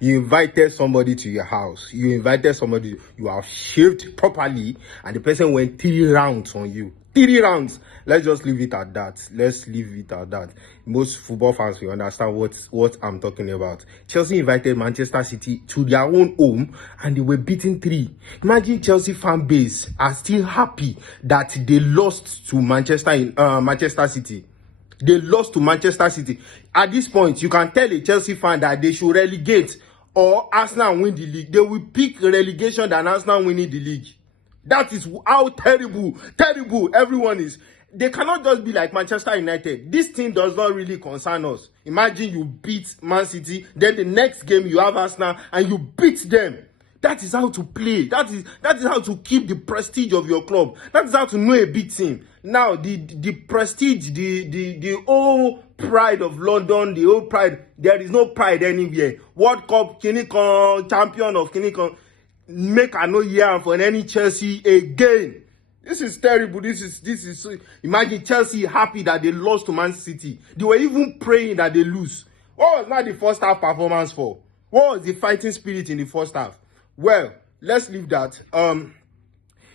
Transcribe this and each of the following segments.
You invited somebody to your house. You invited somebody. You have shaved properly, and the person went 3 rounds on you. 3 rounds. Let's just leave it at that. Let's leave it at that. Most football fans will understand what I'm talking about. Chelsea invited Manchester City to their own home, and they were beaten 3. Imagine Chelsea fan base are still happy that they lost to Manchester City. They lost to Manchester City. At this point, you can tell a Chelsea fan that they should relegate or Arsenal win the league. They will pick relegation than Arsenal winning the league. That is how terrible everyone is. They cannot just be like Manchester United. This team does not really concern us. Imagine you beat Man City, then the next game you have Arsenal and you beat them. That is how to play. That is how to keep the prestige of your club. That is how to know a big team. Now, the prestige, the whole pride of London, the whole pride, there is no pride anywhere. World Cup, Kinikon, champion of Kinikon, make a no year for any Chelsea again. This is terrible. This is imagine Chelsea happy that they lost to Man City. They were even praying that they lose. What was not the first half performance for? What was the fighting spirit in the first half? Well, let's leave that.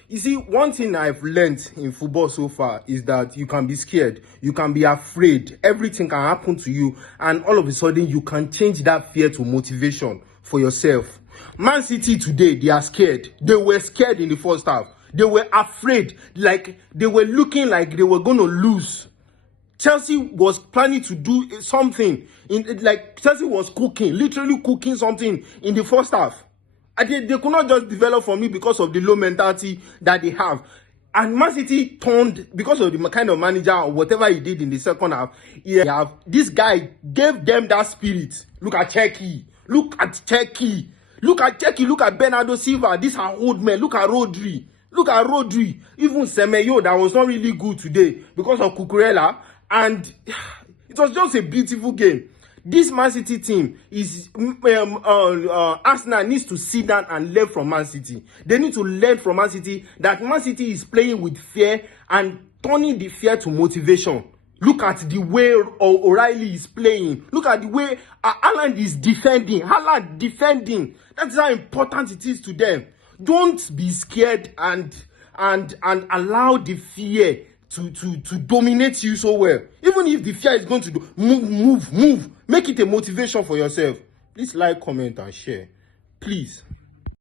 You see, one thing I've learned in football so far is that you can be scared, you can be afraid, everything can happen to you, and all of a sudden you can change that fear to motivation for yourself. Man City today, they are scared. They were scared in the first half. They were afraid, like they were looking like they were going to lose. Chelsea was planning to do something, Chelsea was cooking, literally cooking something in the first half. They could not just develop for me because of the low mentality that they have. And Man City turned, because of the kind of manager or whatever he did in the second half, this guy gave them that spirit. Look at Czech. Look at Bernardo Silva. These are old men. Look at Rodri. Even Semenyo, that was not really good today because of Cucurella. And it was just a beautiful game. This Man City team is Arsenal needs to sit down and learn from Man City. They need to learn from Man City that Man City is playing with fear and turning the fear to motivation. Look at the way O'Reilly is playing. Look at the way Haaland is defending. That is how important it is to them. Don't be scared and allow the fear to dominate you so well. Even if the fear is going to move. Make it a motivation for yourself. Please like, comment, and share. Please.